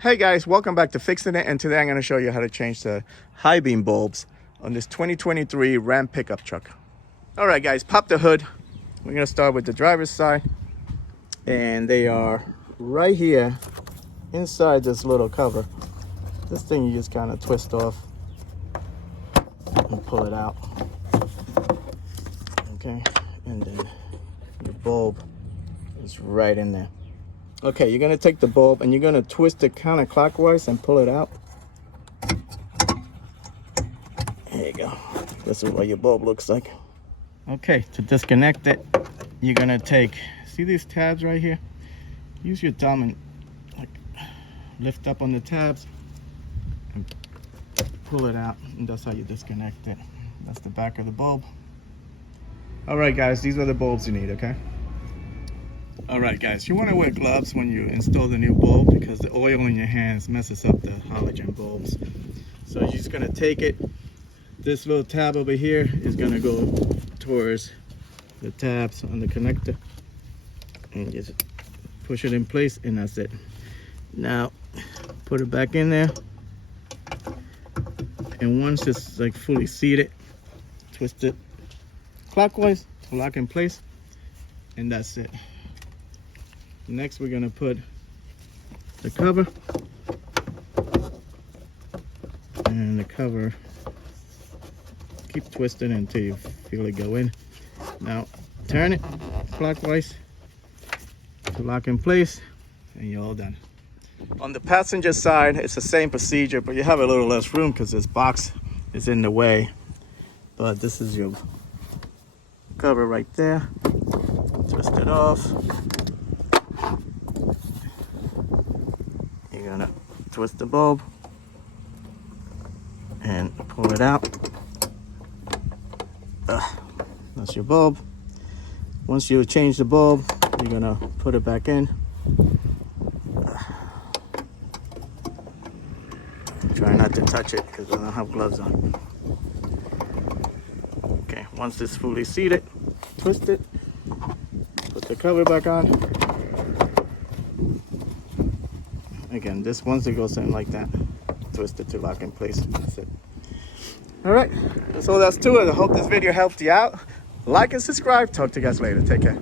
Hey guys, welcome back to Fixin' It, and today I'm going to show you how to change the high beam bulbs on this 2023 Ram pickup truck. All right guys, pop the hood. We're going to start with the driver's side, and they are right here inside this little cover. This thing you just kind of twist off and pull it out. Okay, and then the bulb is right in there. Okay, you're gonna take the bulb and you're gonna twist it counterclockwise and pull it out. There you go. This is what your bulb looks like. Okay, to disconnect it, you're gonna see these tabs right here? Use your thumb and lift up on the tabs and pull it out, and that's how you disconnect it. That's the back of the bulb. All right guys, these are the bulbs you need, okay? All right guys, you want to wear gloves when you install the new bulb because the oil in your hands messes up the halogen bulbs. So you're just going to take it, this little tab over here is going to go towards the tabs on the connector, and just push it in place, and that's it. Now put it back in there, and once it's like fully seated, twist it clockwise to lock in place, and that's it. Next, we're gonna put the cover, and the cover, keep twisting until you feel it go in. Now turn it clockwise to lock in place, and you're all done. On the passenger side, it's the same procedure, but you have a little less room because this box is in the way. But this is your cover right there. Twist it off. You're gonna twist the bulb and pull it out. That's your bulb. Once you change the bulb, you're gonna put it back in. Try not to touch it because I don't have gloves on. Okay, once it's fully seated, twist it, put the cover back on. Again, this once it goes in like that, twist it to lock in place. That's it. All right, that's all that's to it. I hope this video helped you out. Like and subscribe. Talk to you guys later. Take care.